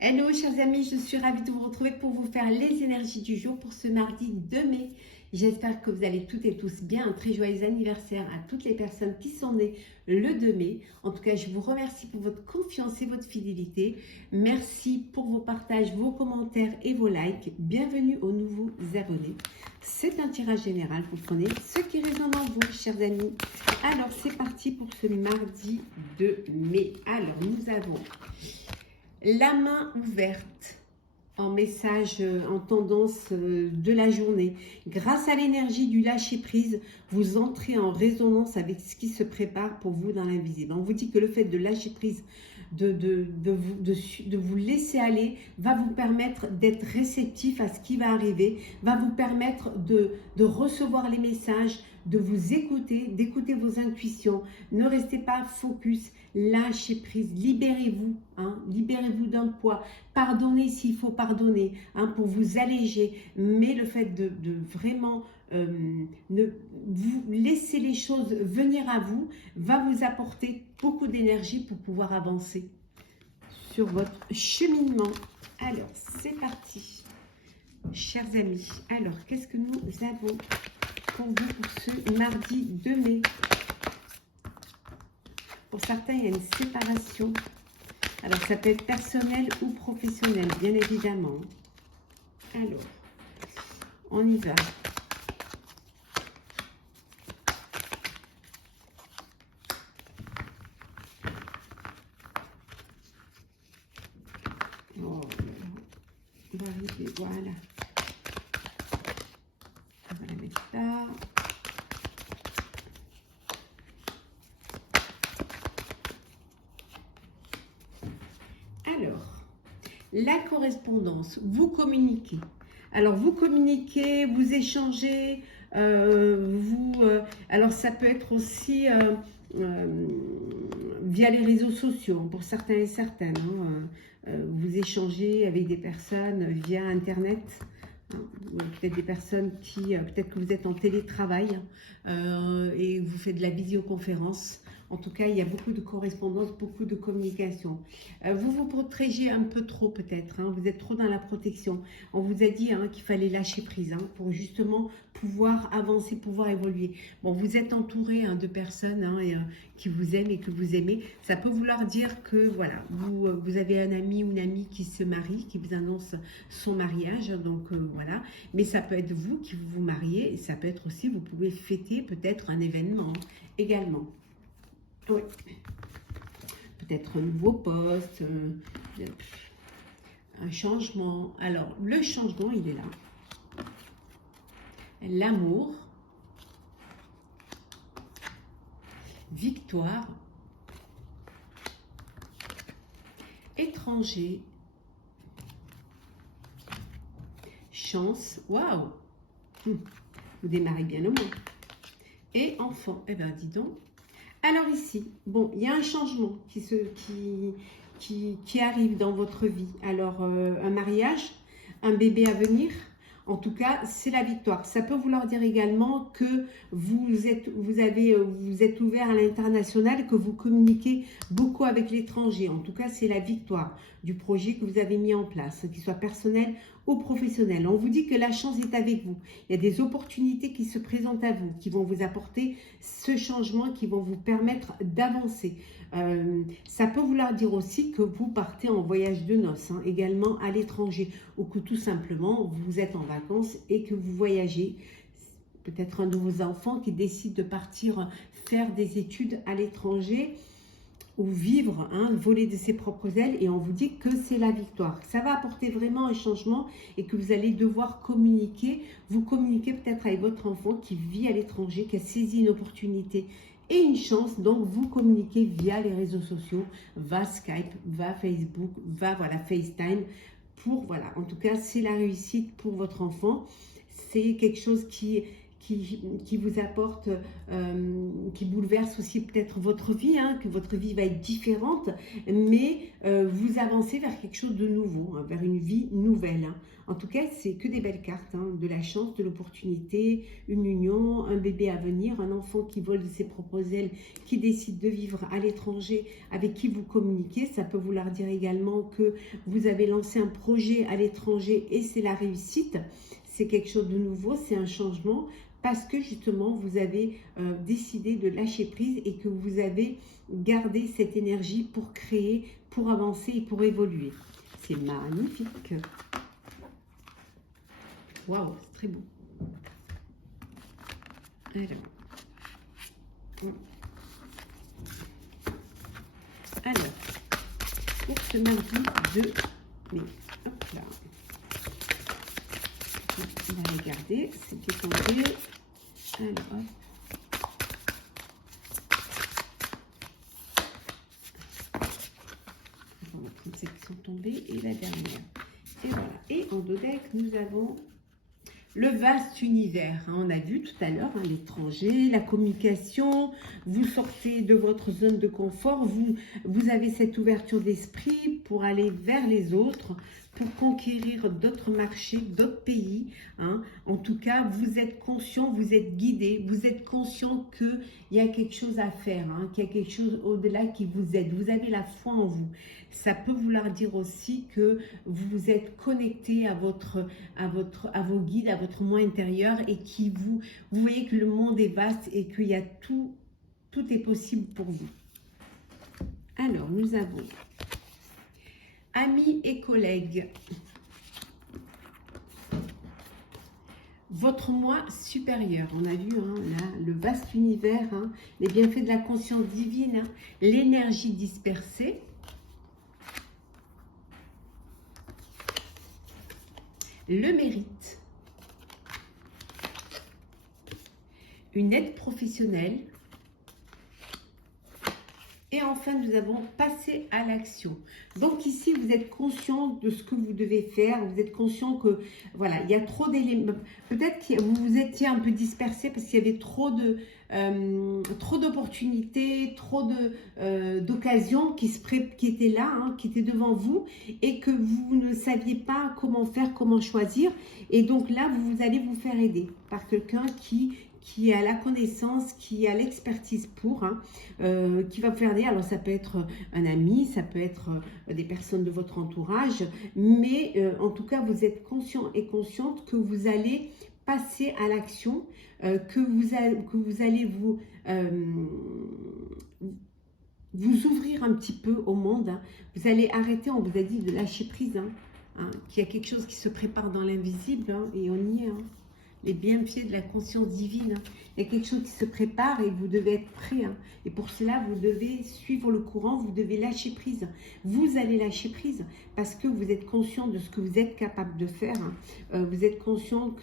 Hello chers amis, je suis ravie de vous retrouver pour vous faire les énergies du jour pour ce mardi 2 mai. J'espère que vous allez toutes et tous bien. Un très joyeux anniversaire à toutes les personnes qui sont nées le 2 mai. En tout cas, je vous remercie pour votre confiance et votre fidélité. Merci pour vos partages, vos commentaires et vos likes. Bienvenue aux nouveaux abonnés. C'est un tirage général, vous prenez ce qui résonne en vous, chers amis. Alors, c'est parti pour ce mardi 2 mai. Alors, nous avons la main ouverte en message, en tendance de la journée. Grâce à l'énergie du lâcher-prise, vous entrez en résonance avec ce qui se prépare pour vous dans l'invisible. On vous dit que le fait de lâcher prise, de vous laisser aller, va vous permettre d'être réceptif à ce qui va arriver, va vous permettre de recevoir les messages, de vous écouter, d'écouter vos intuitions. Ne restez pas focus, lâchez prise, libérez-vous, libérez-vous d'un poids, pardonnez s'il faut pardonner, pour vous alléger. Mais le fait de vraiment vous laisser les choses venir à vous va vous apporter beaucoup d'énergie pour pouvoir avancer sur votre cheminement. Alors, c'est parti, chers amis. Alors, qu'est-ce que nous avons pour vous pour ce mardi 2 mai? Pour certains, il y a une séparation. Alors, ça peut être personnel ou professionnel, bien évidemment. Alors, on y va. Oh, on va arriver, voilà. On va la mettre là. Alors, la correspondance, vous communiquez. Alors, vous communiquez, vous échangez, alors ça peut être aussi via les réseaux sociaux, pour certains et certaines. Vous échangez avec des personnes via Internet. Peut-être des personnes qui, peut-être que vous êtes en télétravail et vous faites de la visioconférence. En tout cas, il y a beaucoup de correspondance, beaucoup de communication. Vous vous protégez un peu trop peut-être, vous êtes trop dans la protection. On vous a dit qu'il fallait lâcher prise pour justement pouvoir avancer, pouvoir évoluer. Bon, vous êtes entouré de personnes qui vous aiment et que vous aimez. Ça peut vouloir dire que voilà, vous avez un ami ou une amie qui se marie, qui vous annonce son mariage, donc voilà. Mais ça peut être vous qui vous mariez, et ça peut être aussi, vous pouvez fêter peut-être un événement également. Oui. Peut-être un nouveau poste, un changement. Alors, le changement, il est là. L'amour, victoire, étranger, chance, waouh, vous démarrez bien le mois. Et enfant, eh bien dis donc. Alors ici, bon, il y a un changement qui arrive dans votre vie. Alors, un mariage, un bébé à venir, en tout cas, c'est la victoire. Ça peut vouloir dire également que vous êtes ouvert à l'international, que vous communiquez beaucoup avec l'étranger. En tout cas, c'est la victoire du projet que vous avez mis en place, qu'il soit personnel ou professionnel. On vous dit que la chance est avec vous. Il y a des opportunités qui se présentent à vous, qui vont vous apporter ce changement, qui vont vous permettre d'avancer. Ça peut vouloir dire aussi que vous partez en voyage de noces, également à l'étranger, ou que tout simplement vous êtes en vacances et que vous voyagez. Peut-être un de vos enfants qui décide de partir faire des études à l'étranger ou vivre, voler de ses propres ailes, et on vous dit que c'est la victoire. Ça va apporter vraiment un changement et que vous allez devoir communiquer. Vous communiquez peut-être avec votre enfant qui vit à l'étranger, qui a saisi une opportunité et une chance, donc vous communiquez via les réseaux sociaux, va Skype, va Facebook, va FaceTime, en tout cas c'est la réussite pour votre enfant. C'est quelque chose qui qui vous apporte, qui bouleverse aussi peut-être votre vie, hein, que votre vie va être différente, mais vous avancez vers quelque chose de nouveau, hein, vers une vie nouvelle. Hein. En tout cas, c'est que des belles cartes, hein, de la chance, de l'opportunité, une union, un bébé à venir, un enfant qui vole de ses propres ailes, qui décide de vivre à l'étranger, avec qui vous communiquez. Ça peut vouloir dire également que vous avez lancé un projet à l'étranger et c'est la réussite. C'est quelque chose de nouveau, c'est un changement parce que justement vous avez décidé de lâcher prise et que vous avez gardé cette énergie pour créer, pour avancer et pour évoluer. C'est magnifique. Waouh, c'est très beau. Alors, pour ce mardi 2 mai, hop là. On va regarder, c'est qui est tombé. Alors, hop. On va prendre celles qui sont tombées et la dernière. Et voilà. Et en dos deck, nous avons le vaste univers. Hein. On a vu tout à l'heure, hein, l'étranger, la communication. Vous sortez de votre zone de confort. Vous avez cette ouverture d'esprit pour aller vers les autres, pour conquérir d'autres marchés, d'autres pays. Hein. En tout cas, vous êtes conscient, vous êtes guidé, vous êtes conscient qu'il y a quelque chose à faire, hein, qu'il y a quelque chose au-delà qui vous aide. Vous avez la foi en vous. Ça peut vouloir dire aussi que vous êtes connecté à vos guides, à votre moi intérieur et qui vous voyez que le monde est vaste et qu'il y a tout est possible pour vous. Alors, nous avons amis et collègues. Votre moi supérieur, on a vu hein, là, le vaste univers, hein, les bienfaits de la conscience divine, hein, l'énergie dispersée. Le mérite, une aide professionnelle et enfin nous avons passé à l'action. Donc ici vous êtes conscient de ce que vous devez faire, vous êtes conscient que voilà, il y a trop d'éléments, peut-être que vous vous étiez un peu dispersé parce qu'il y avait trop d'opportunités, trop d'occasions qui étaient là, hein, qui étaient devant vous et que vous ne saviez pas comment faire, comment choisir. Et donc là, vous allez vous faire aider par quelqu'un qui a la connaissance, qui a l'expertise pour, hein, qui va vous faire aider. Alors ça peut être un ami, ça peut être des personnes de votre entourage, mais en tout cas, vous êtes conscient et consciente que vous allez passer à l'action, que vous allez vous ouvrir un petit peu au monde. Hein. Vous allez arrêter, on vous a dit de lâcher prise, hein, hein, qu'il y a quelque chose qui se prépare dans l'invisible, hein, et on y est. Hein. Les bienfaits de la conscience divine. Hein. Il y a quelque chose qui se prépare et vous devez être prêt. Hein. Et pour cela, vous devez suivre le courant, vous devez lâcher prise. Vous allez lâcher prise parce que vous êtes conscient de ce que vous êtes capable de faire. Hein. Vous êtes conscient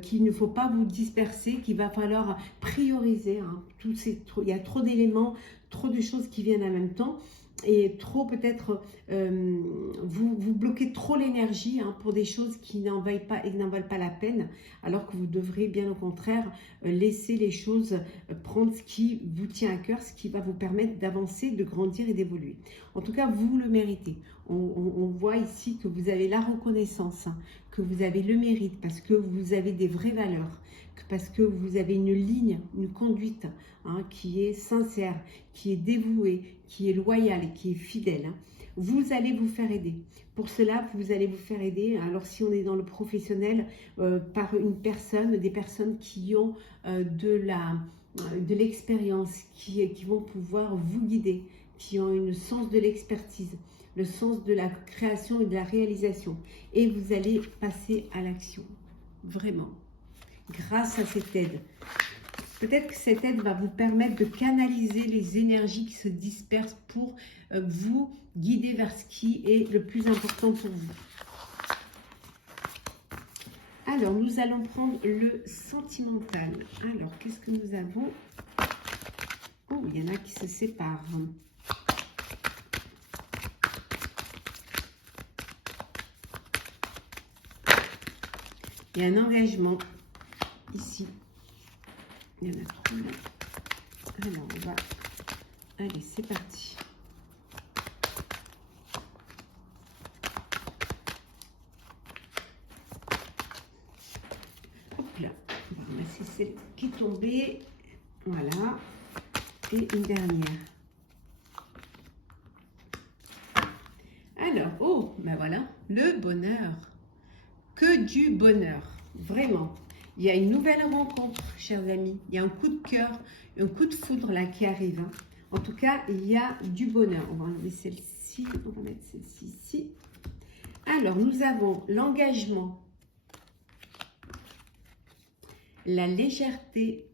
qu'il ne faut pas vous disperser, qu'il va falloir prioriser. Hein. Il y a trop d'éléments, trop de choses qui viennent en même temps. Et trop peut-être, vous bloquez trop l'énergie hein, pour des choses qui n'en valent pas la peine, alors que vous devrez bien au contraire laisser les choses prendre ce qui vous tient à cœur, ce qui va vous permettre d'avancer, de grandir et d'évoluer. En tout cas, vous le méritez. On voit ici que vous avez la reconnaissance, hein, que vous avez le mérite, parce que vous avez des vraies valeurs, parce que vous avez une ligne, une conduite hein, qui est sincère, qui est dévouée, qui est loyale et qui est fidèle. Hein. Vous allez vous faire aider. Pour cela, vous allez vous faire aider. Alors, si on est dans le professionnel, par une personne, des personnes qui ont de l'expérience, qui vont pouvoir vous guider, qui ont une sens de l'expertise, le sens de la création et de la réalisation. Et vous allez passer à l'action. Vraiment. Grâce à cette aide. Peut-être que cette aide va vous permettre de canaliser les énergies qui se dispersent pour vous guider vers ce qui est le plus important pour vous. Alors, nous allons prendre le sentimental. Alors, qu'est-ce que nous avons? Oh, il y en a qui se séparent. Il y a un engagement ici. Il y en a trop là. Alors, on va... Allez, c'est parti. Hop là. On va ramasser celle qui est tombée. Voilà. Et une dernière. Alors, oh, ben voilà, le bonheur. Que du bonheur, vraiment. Il y a une nouvelle rencontre, chers amis. Il y a un coup de cœur, un coup de foudre là qui arrive. Hein. En tout cas, il y a du bonheur. On va enlever celle-ci, on va mettre celle-ci ici. Alors, nous avons l'engagement, la légèreté,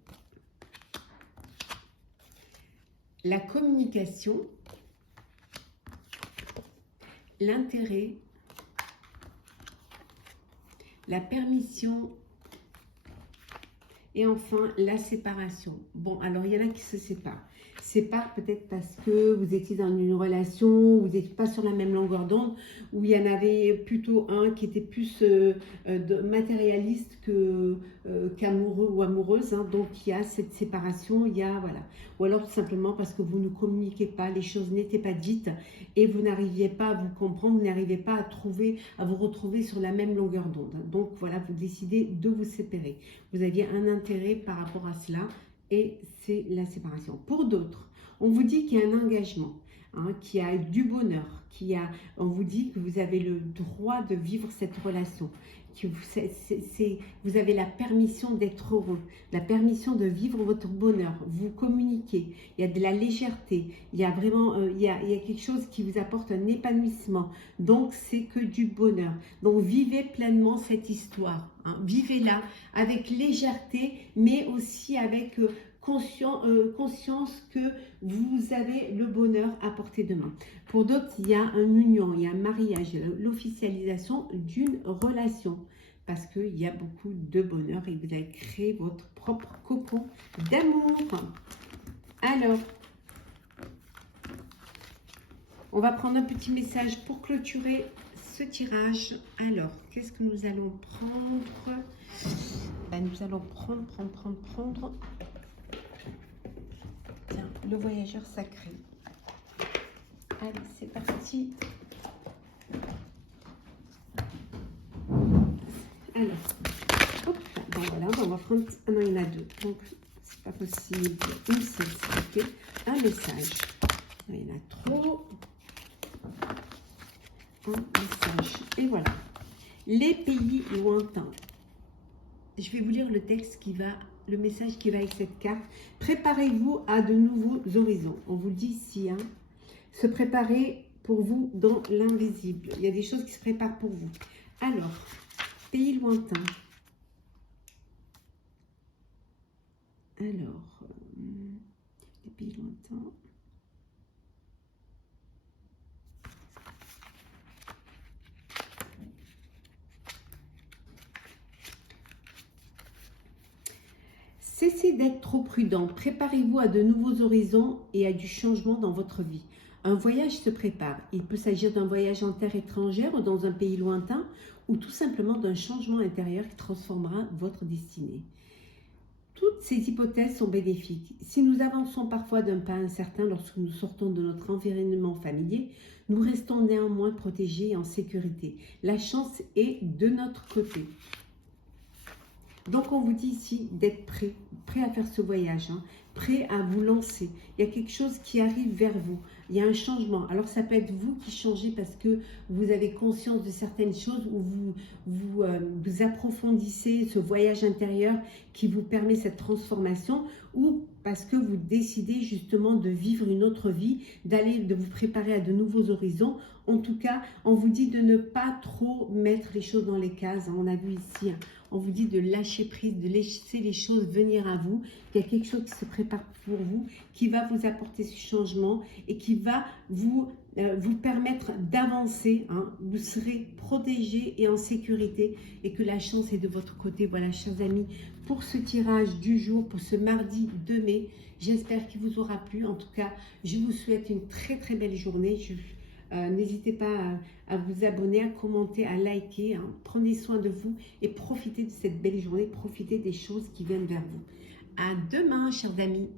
la communication, l'intérêt, la permission et enfin la séparation. Bon, alors il y en a qui se séparent. Séparent peut-être parce que vous étiez dans une relation, vous n'étiez pas sur la même longueur d'onde, où il y en avait plutôt un qui était plus matérialiste qu'amoureux ou amoureuse. Hein. Donc il y a cette séparation, il y a voilà. Ou alors tout simplement parce que vous ne communiquez pas, les choses n'étaient pas dites et vous n'arriviez pas à vous comprendre, vous n'arrivez pas à vous retrouver sur la même longueur d'onde. Donc voilà, vous décidez de vous séparer. Vous aviez un intérêt par rapport à cela. Et c'est la séparation. Pour d'autres, on vous dit qu'il y a un engagement, hein, qu'il y a du bonheur, on vous dit que vous avez le droit de vivre cette relation, que vous avez la permission d'être heureux, la permission de vivre votre bonheur. Vous communiquez, il y a de la légèreté, il y a vraiment il y a quelque chose qui vous apporte un épanouissement. Donc, c'est que du bonheur. Donc, vivez pleinement cette histoire. Hein. Vivez-la avec légèreté, mais aussi avec conscience que vous avez le bonheur à portée de main. Pour d'autres, il y a une union, il y a un mariage, l'officialisation d'une relation. Parce qu'il y a beaucoup de bonheur et vous avez créé votre propre cocon d'amour. Alors, on va prendre un petit message pour clôturer ce tirage. Alors, qu'est-ce que nous allons prendre? Ben, nous allons prendre. Tiens, le voyageur sacré. Allez, c'est parti. Alors, hop, bon, voilà, on va prendre. Ah non, il y en a deux. Donc, c'est pas possible. Une seule, ok. Un message. Il y en a trop. Un message. Et voilà. Les pays lointains. Je vais vous lire le texte qui va, le message qui va avec cette carte. Préparez-vous à de nouveaux horizons. On vous le dit ici, hein. Se préparer pour vous dans l'invisible. Il y a des choses qui se préparent pour vous. Alors, pays lointains. Alors, les pays lointains. Cessez d'être trop prudent. Préparez-vous à de nouveaux horizons et à du changement dans votre vie. Un voyage se prépare. Il peut s'agir d'un voyage en terre étrangère ou dans un pays lointain ou tout simplement d'un changement intérieur qui transformera votre destinée. Toutes ces hypothèses sont bénéfiques. Si nous avançons parfois d'un pas incertain lorsque nous sortons de notre environnement familier, nous restons néanmoins protégés et en sécurité. La chance est de notre côté. Donc, on vous dit ici d'être prêt à faire ce voyage, hein, prêt à vous lancer. Il y a quelque chose qui arrive vers vous. Il y a un changement. Alors, ça peut être vous qui changez parce que vous avez conscience de certaines choses ou vous approfondissez ce voyage intérieur qui vous permet cette transformation ou parce que vous décidez justement de vivre une autre vie, de vous préparer à de nouveaux horizons. En tout cas, on vous dit de ne pas trop mettre les choses dans les cases. On a vu ici, on vous dit de lâcher prise, de laisser les choses venir à vous. Il y a quelque chose qui se prépare pour vous, qui va vous apporter ce changement et qui va vous permettre d'avancer. Hein. Vous serez protégé et en sécurité et que la chance est de votre côté. Voilà, chers amis, pour ce tirage du jour, pour ce mardi 2 mai. J'espère qu'il vous aura plu. En tout cas, je vous souhaite une très très belle journée. N'hésitez pas à vous abonner, à commenter, à liker. Hein. Prenez soin de vous et profitez de cette belle journée. Profitez des choses qui viennent vers vous. À demain, chers amis.